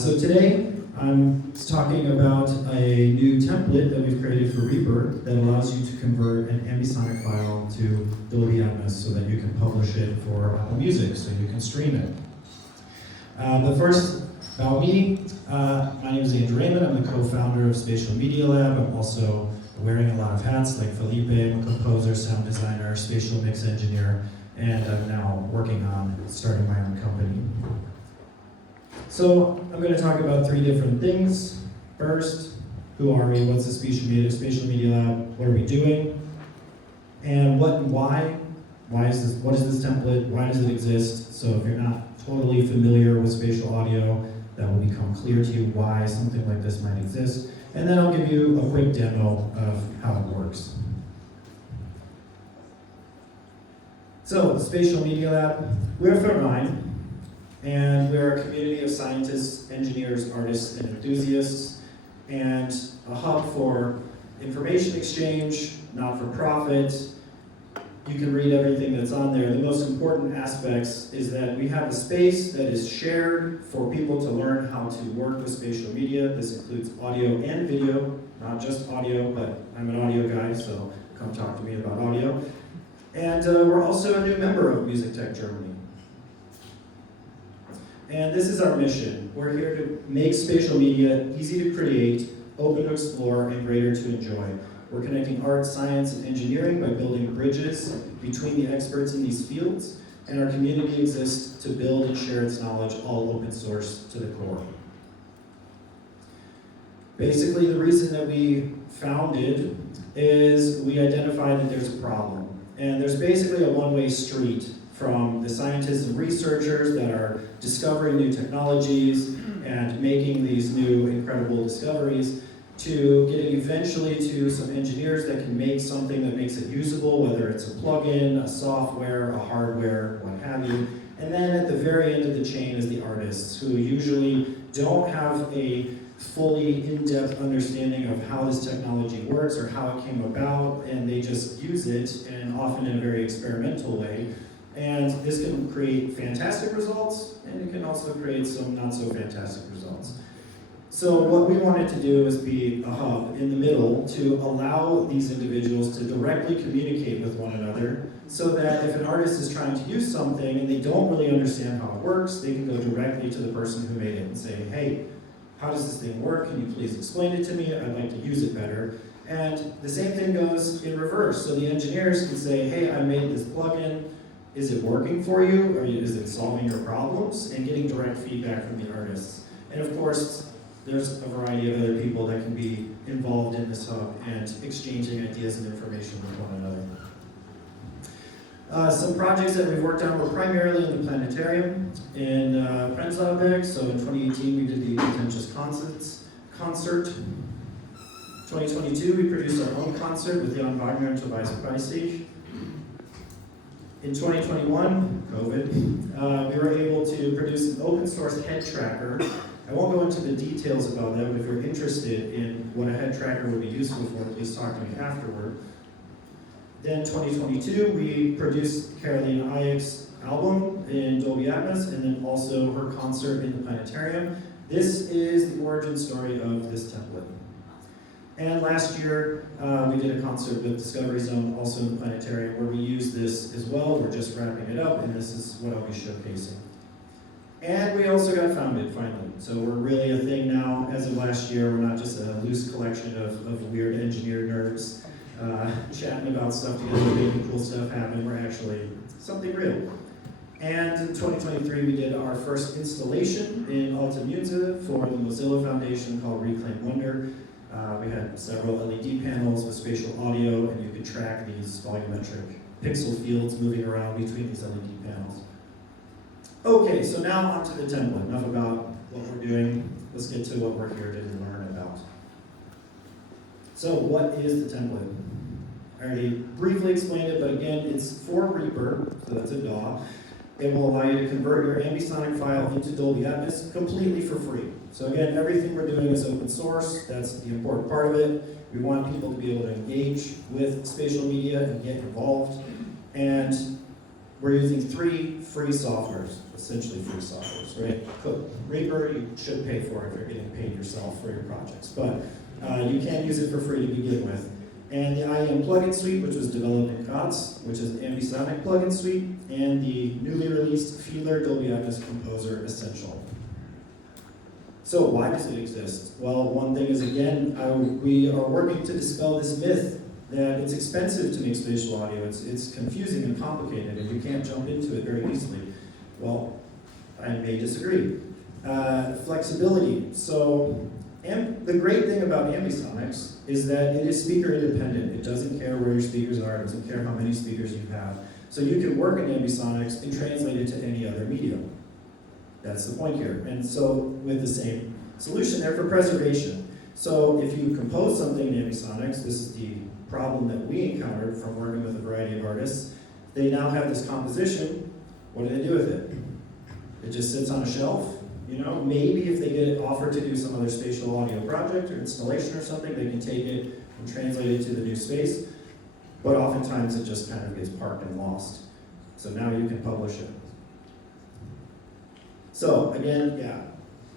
So today I'm talking about a new template that we've created for Reaper that allows you to convert an Ambisonic file to Dolby Atmos so that you can publish it for Apple Music, so you can stream it. But first, about me, my name is Andrew Rahman. I'm the co-founder of Spatial Media Lab. I'm also wearing a lot of hats like Felipe. I'm a composer, sound designer, spatial mix engineer, and I'm now working on starting my own company. So I'm going to talk about three different things. First, who are we? What's the Spatial Media Lab? What are we doing? And what and why? What is this template? Why does it exist? So if you're not totally familiar with spatial audio, that will become clear to you why something like this might exist. And then I'll give you a quick demo of how it works. So, the Spatial Media Lab, we're from Rhine. And we're a community of scientists, engineers, artists, and enthusiasts, and a hub for information exchange, not-for-profit. You can read everything that's on there. The most important aspects is that we have a space that is shared for people to learn how to work with spatial media. This includes audio and video, not just audio, but I'm an audio guy, so come talk to me about audio. And we're also a new member of MusicTech Germany. And this is our mission. We're here to make spatial media easy to create, open to explore, and greater to enjoy. We're connecting art, science, and engineering by building bridges between the experts in these fields, and our community exists to build and share its knowledge, all open source to the core. Basically, the reason that we founded is we identified that there's a problem. And there's basically a one-way street from the scientists and researchers that are discovering new technologies and making these new incredible discoveries to getting eventually to some engineers that can make something that makes it usable, whether it's a plugin, a software, a hardware, what have you. And then at the very end of the chain is the artists, who usually don't have a fully in-depth understanding of how this technology works or how it came about, and they just use it, and often in a very experimental way. And this can create fantastic results, and it can also create some not so fantastic results. So what we wanted to do is be a hub in the middle to allow these individuals to directly communicate with one another, so that if an artist is trying to use something and they don't really understand how it works, they can go directly to the person who made it and say, hey, how does this thing work? Can you please explain it to me? I'd like to use it better. And the same thing goes in reverse. So the engineers can say, hey, I made this plugin. Is it working for you, or is it solving your problems? And getting direct feedback from the artists. And of course, there's a variety of other people that can be involved in this hub and exchanging ideas and information with one another. Some projects that we've worked on were primarily in the planetarium in Prenzlauberg. So in 2018, we did the Contentious concert. 2022, we produced our own concert with Jan Wagner and Tobias Preissig. In 2021, COVID, we were able to produce an open source head tracker. I won't go into the details about that, but if you're interested in what a head tracker would be useful for, please talk to me afterward. Then 2022, we produced Caroline Eyck's album in Dolby Atmos, and then also her concert in the planetarium. This is the origin story of this template. And last year, we did a concert with Discovery Zone, also in the planetarium, where we used this as well. We're just wrapping it up, and this is what I'll be showcasing. And we also got founded, finally. So we're really a thing now. As of last year, we're not just a loose collection of weird engineer nerds chatting about stuff together, making cool stuff happen. We're actually something real. And in 2023, we did our first installation in Alta Muse for the Mozilla Foundation called Reclaim Wonder. We had several LED panels with spatial audio, and you could track these volumetric pixel fields moving around between these LED panels. Okay, so now onto the template. Enough about what we're doing. Let's get to what we're here to learn about. So what is the template? I already briefly explained it, but again, it's for Reaper, so that's a DAW. It will allow you to convert your Ambisonic file into Dolby Atmos completely for free. So again, everything we're doing is open source. That's the important part of it. We want people to be able to engage with spatial media and get involved. And we're using 3 free softwares, essentially free softwares, right? Reaper, you should pay for if you're getting paid yourself for your projects, but you can use it for free to begin with. And the IEM Plug-in Suite, which was developed in Graz, which is Ambisonic Plug-in Suite, and the newly released Fiedler Dolby Atmos Composer Essential. So why does it exist? Well, one thing is, again, we are working to dispel this myth that it's expensive to make spatial audio. It's confusing and complicated, and you can't jump into it very easily. Well, I may disagree. Flexibility. So, and the great thing about Ambisonics is that it is speaker independent. It doesn't care where your speakers are. It doesn't care how many speakers you have. So you can work in Ambisonics and translate it to any other medium. That's the point here. And so with the same solution there for preservation. So if you compose something in Ambisonics, this is the problem that we encountered from working with a variety of artists. They now have this composition. What do they do with it? It just sits on a shelf. You know, maybe if they get offered to do some other spatial audio project or installation or something, they can take it and translate it to the new space. But oftentimes it just kind of gets parked and lost. So now you can publish it. So again, yeah,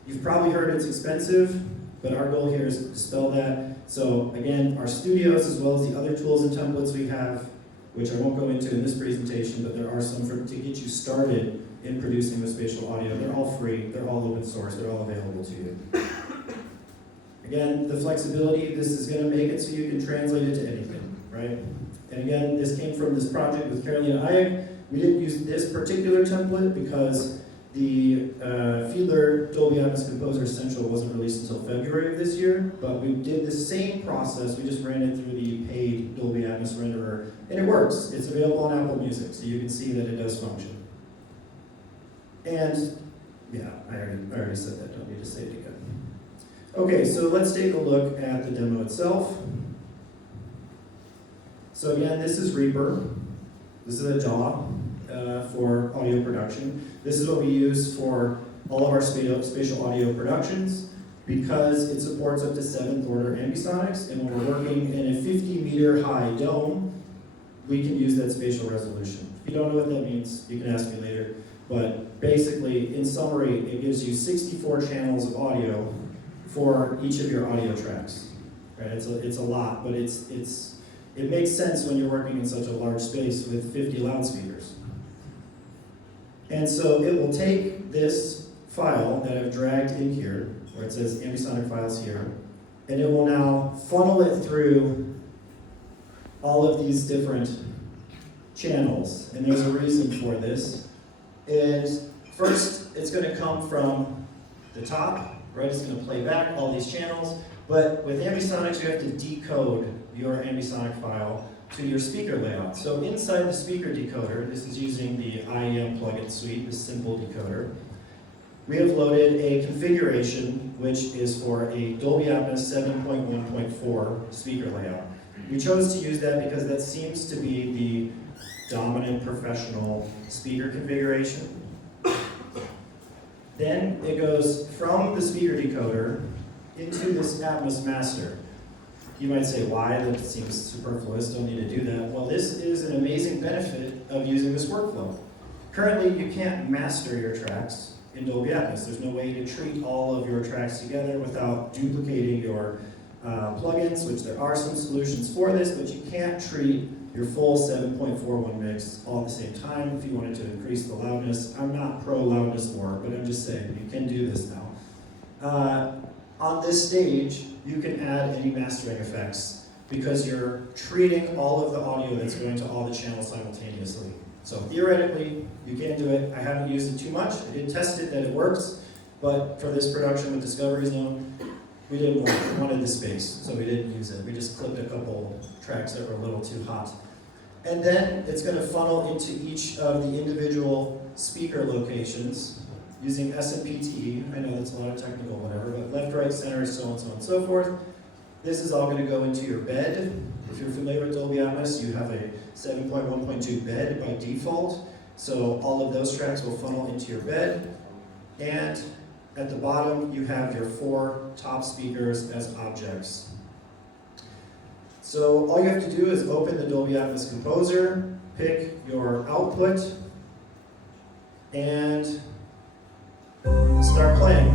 you've probably heard it's expensive, but our goal here is to dispel that. So again, our studios as well as the other tools and templates we have, which I won't go into in this presentation, but there are some to get you started in producing with spatial audio. They're all free, they're all open source, they're all available to you. Again, the flexibility, this is going to make it so you can translate it to anything, right? And again, this came from this project with Carolina Ayek. We didn't use this particular template because the Fiedler Dolby Atmos Composer Essential wasn't released until February of this year, but we did the same process. We just ran it through the paid Dolby Atmos renderer, and it works. It's available on Apple Music, so you can see that it does function. And yeah, I already said that, don't need to say it again. Okay, so let's take a look at the demo itself. So again, this is Reaper. This is a DAW for audio production. This is what we use for all of our spatial audio productions because it supports up to 7th order ambisonics, and when we're working in a 50-meter high dome, we can use that spatial resolution. If you don't know what that means, you can ask me later. But basically, in summary, it gives you 64 channels of audio for each of your audio tracks. Right? It's a lot, but it makes sense when you're working in such a large space with 50 loudspeakers. And so it will take this file that I've dragged in here, where it says Ambisonic files here, and it will now funnel it through all of these different channels. And there's a reason for this. And first, it's going to come from the top, right? It's going to play back all these channels. But with Ambisonics, you have to decode your Ambisonic file to your speaker layout. So inside the speaker decoder, this is using the IEM Plug-in Suite, the simple decoder, we have loaded a configuration which is for a Dolby Atmos 7.1.4 speaker layout. We chose to use that because that seems to be the dominant professional speaker configuration. Then it goes from the speaker decoder into this Atmos master. You might say, why? That seems superfluous, don't need to do that. Well, this is an amazing benefit of using this workflow. Currently, you can't master your tracks in Dolby Atmos. There's no way to treat all of your tracks together without duplicating your plugins, which there are some solutions for this, but you can't treat your full 7.41 mix all at the same time if you wanted to increase the loudness. I'm not pro loudness war, but I'm just saying, you can do this now. On this stage, you can add any mastering effects because you're treating all of the audio that's going to all the channels simultaneously. So theoretically, you can do it. I haven't used it too much. I did test it that it works, but for this production with Discovery Zone, we didn't want it. We wanted the space, so we didn't use it. We just clipped a couple tracks that were a little too hot. And then it's going to funnel into each of the individual speaker locations using SMPTE. I know that's a lot of technical whatever, but left, right, center, so on, so on, and so forth. This is all going to go into your bed. If you're familiar with Dolby Atmos, you have a 7.1.2 bed by default. So all of those tracks will funnel into your bed. And at the bottom, you have your 4 top speakers as objects. So all you have to do is open the Dolby Atmos Composer, pick your output, and start playing.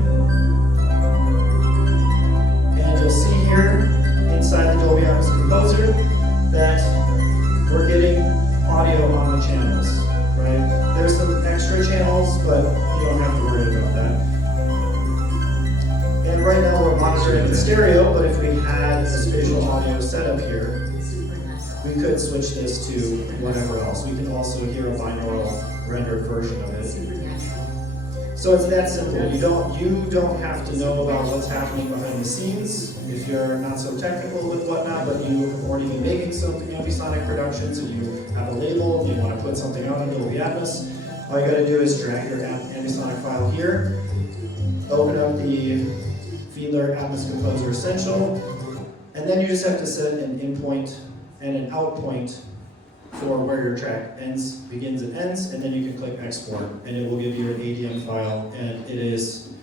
And you'll see here inside the Dolby Atmos Composer that we're getting audio on the channels, right? There's some extra channels, but you don't have to worry about that. And right now we're monitoring in stereo, but if we had a spatial audio setup here, we could switch this to whatever else. We can also hear a binaural rendered version of it. So it's that simple. You don't have to know about what's happening behind the scenes if you're not so technical with whatnot, but you have already been making some Ambisonic productions and you have a label, and you want to put something out in Dolby Atmos. All you got to do is drag your Ambisonic file here, open up the Fiedler Atmos Composer Essential, and then you just have to set an in point and an out point for where your track begins and ends, and then you can click export, and it will give you an ADM file. And it is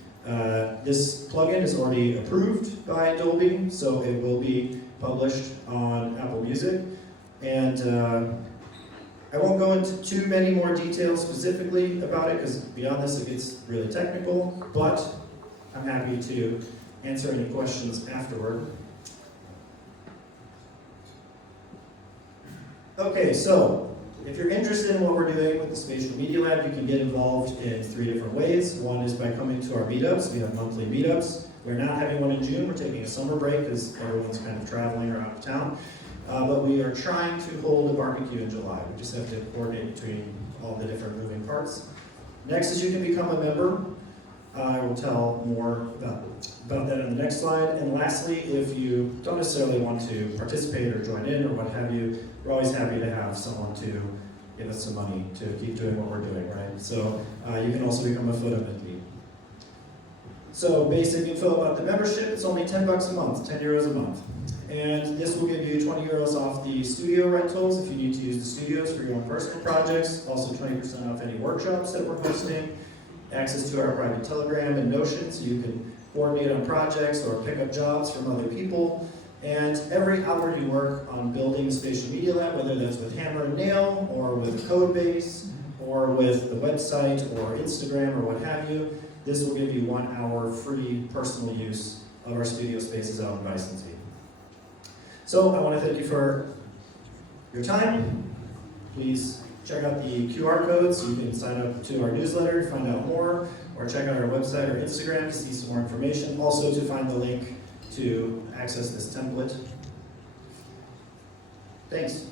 this plugin is already approved by Dolby, so it will be published on Apple Music. And I won't go into too many more details specifically about it, because beyond this it gets really technical. But I'm happy to answer any questions afterward. Okay, so if you're interested in what we're doing with the Spatial Media Lab, you can get involved in 3 different ways. One is by coming to our meetups. We have monthly meetups. We're not having one in June. We're taking a summer break because everyone's kind of traveling or out of town. But we are trying to hold a barbecue in July. We just have to coordinate between all the different moving parts. Next is you can become a member. I will tell more about that in the next slide. And lastly, if you don't necessarily want to participate or join in or what have you, we're always happy to have someone to give us some money to keep doing what we're doing, right? So you can also become a foot-up-in-lead. So basic info about the membership, it's only 10 bucks a month, 10 euros a month. And this will give you 20 euros off the studio rentals if you need to use the studios for your own personal projects. Also 20% off any workshops that we're hosting. Access to our private Telegram and Notion, so you can coordinate on projects or pick up jobs from other people. And every hour you work on building a Spatial Media Lab, whether that's with hammer and nail, or with a code base, or with the website, or Instagram, or what have you, this will give you 1 hour free personal use of our studio spaces out in Vicente. So I want to thank you for your time. Please check out the QR codes so you can sign up to our newsletter to find out more, or check out our website or Instagram to see some more information. Also to find the link to access this template. Thanks.